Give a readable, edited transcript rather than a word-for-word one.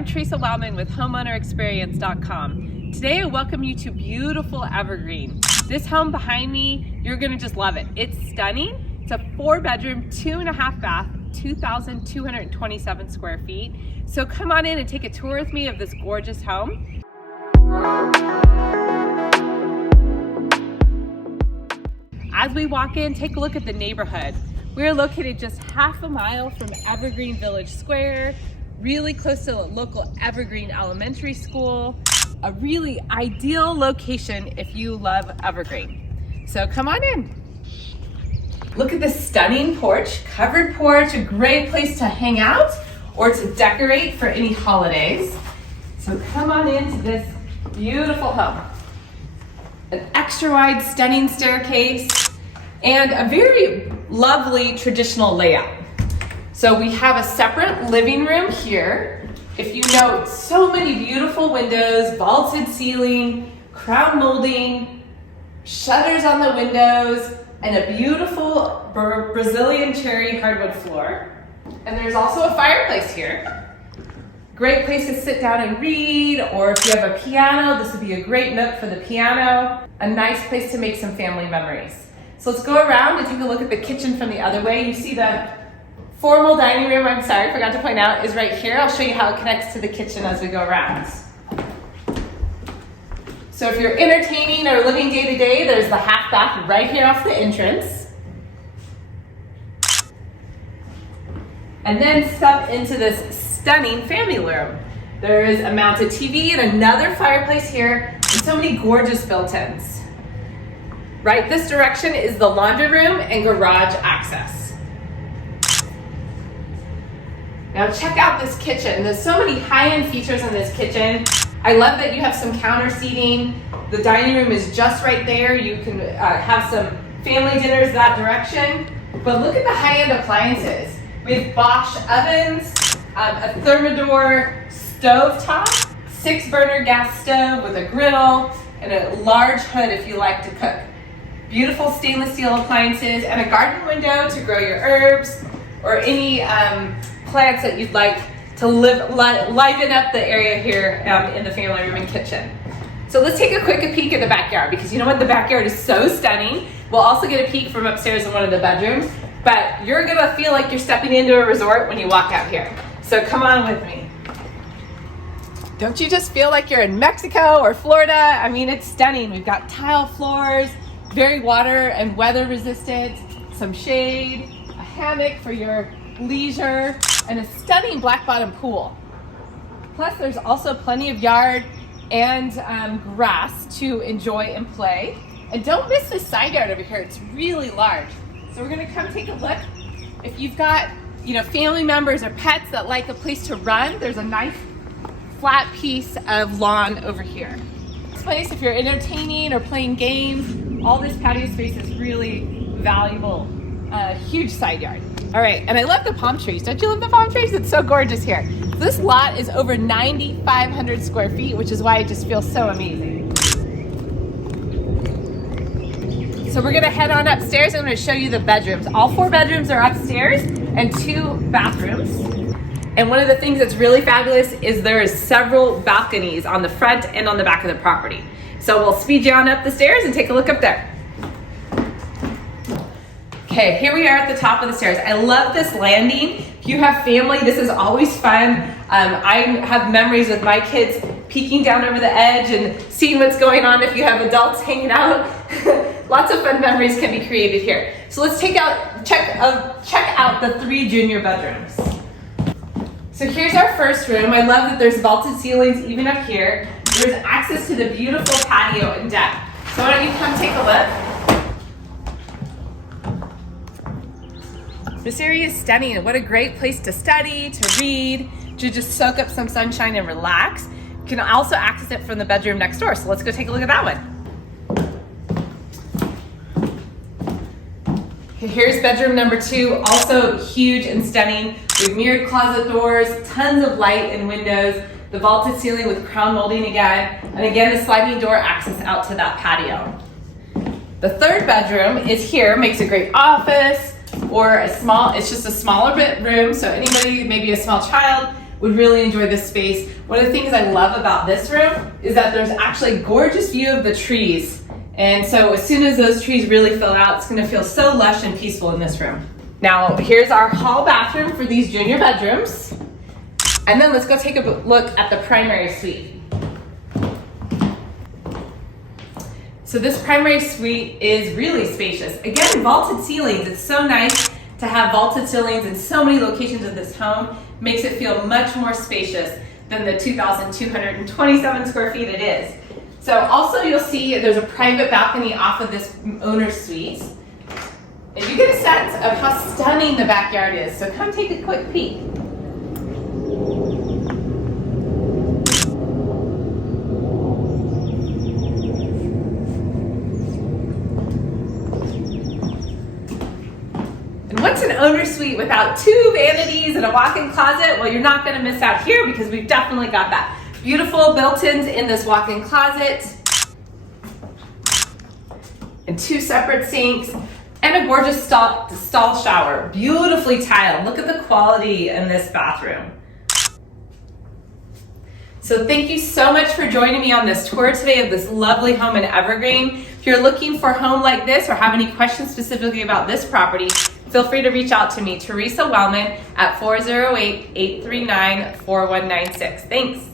I'm Theresa Wellman with HomeownerExperience.com. Today I welcome you to beautiful Evergreen. This home behind me, you're gonna just love it. It's stunning. It's a 4-bedroom, 2.5 bath, 2,227 square feet. So come on in and take a tour with me of this gorgeous home. As we walk in, take a look at the neighborhood. We're located just half a mile from Evergreen Village Square, really close to the local Evergreen Elementary School. A really ideal location if you love Evergreen. So come on in. Look at this stunning porch, covered porch, a great place to hang out or to decorate for any holidays. So come on into this beautiful home. An extra wide, stunning staircase and a very lovely traditional layout. So we have a separate living room here. If you note, so many beautiful windows, vaulted ceiling, crown molding, shutters on the windows, and a beautiful Brazilian cherry hardwood floor. And there's also a fireplace here. Great place to sit down and read, or if you have a piano, this would be a great nook for the piano. A nice place to make some family memories. So let's go around and take a look at the kitchen from the other way. You see the formal dining room, I'm sorry, forgot to point out, is right here. I'll show you how it connects to the kitchen as we go around. So if you're entertaining or living day to day, there's the half bath right here off the entrance. And then step into this stunning family room. There is a mounted TV and another fireplace here, and so many gorgeous built-ins. Right this direction is the laundry room and garage access. Now check out this kitchen. There's so many high-end features in this kitchen. I love that you have some counter seating. The dining room is just right there. You can have some family dinners that direction. But look at the high-end appliances. We have Bosch ovens, a Thermador stovetop, 6-burner gas stove with a griddle, and a large hood if you like to cook. Beautiful stainless steel appliances and a garden window to grow your herbs or any plants that you'd like to liven up the area here in the family room and kitchen. So let's take a quick peek at the backyard, because you know what, the backyard is so stunning. We'll also get a peek from upstairs in one of the bedrooms, but you're gonna feel like you're stepping into a resort when you walk out here. So come on with me. Don't you just feel like you're in Mexico or Florida? I mean, it's stunning. We've got tile floors, very water and weather resistant, some shade, a hammock for your leisure, and a stunning black bottom pool. Plus there's also plenty of yard and grass to enjoy and play. And don't miss this side yard over here, it's really large. So we're gonna come take a look. If you've got family members or pets that like a place to run, there's a nice flat piece of lawn over here. This place, if you're entertaining or playing games, all this patio space is really valuable. Huge side yard. All right, and I love the palm trees. Don't you love the palm trees? It's so gorgeous here. So this lot is over 9,500 square feet, which is why it just feels so amazing. So we're gonna head on upstairs. I'm gonna show you the bedrooms. All 4 bedrooms are upstairs and 2 bathrooms. And one of the things that's really fabulous is there is several balconies on the front and on the back of the property. So we'll speed you on up the stairs and take a look up there. Okay, here we are at the top of the stairs. I love this landing. If you have family, this is always fun. I have memories with my kids peeking down over the edge and seeing what's going on if you have adults hanging out. Lots of fun memories can be created here. So let's check out the 3 junior bedrooms. So here's our first room. I love that there's vaulted ceilings even up here. There's access to the beautiful patio and deck. So why don't you come take a look? This area is stunning, and what a great place to study, to read, to just soak up some sunshine and relax. You can also access it from the bedroom next door, so let's go take a look at that one. Okay, here's bedroom number 2, also huge and stunning. We have mirrored closet doors, tons of light and windows, the vaulted ceiling with crown molding again, and again the sliding door access out to that patio. The 3rd bedroom is here, makes a great office, or it's just a smaller bit room, so anybody, maybe a small child, would really enjoy this space. One of the things I love about this room is that there's actually a gorgeous view of the trees. And so as soon as those trees really fill out, it's gonna feel so lush and peaceful in this room. Now, here's our hall bathroom for these junior bedrooms. And then let's go take a look at the primary suite. So this primary suite is really spacious. Again, vaulted ceilings. It's so nice to have vaulted ceilings in so many locations of this home. Makes it feel much more spacious than the 2,227 square feet it is. So also you'll see there's a private balcony off of this owner's suite. And you get a sense of how stunning the backyard is. So come take a quick peek. What's an owner suite without two vanities and a walk-in closet? Well, you're not gonna miss out here because we've definitely got that. Beautiful built-ins in this walk-in closet, and two separate sinks, and a gorgeous stall shower, beautifully tiled. Look at the quality in this bathroom. So thank you so much for joining me on this tour today of this lovely home in Evergreen. If you're looking for a home like this or have any questions specifically about this property, feel free to reach out to me, Theresa Wellman, at 408-839-4196. Thanks.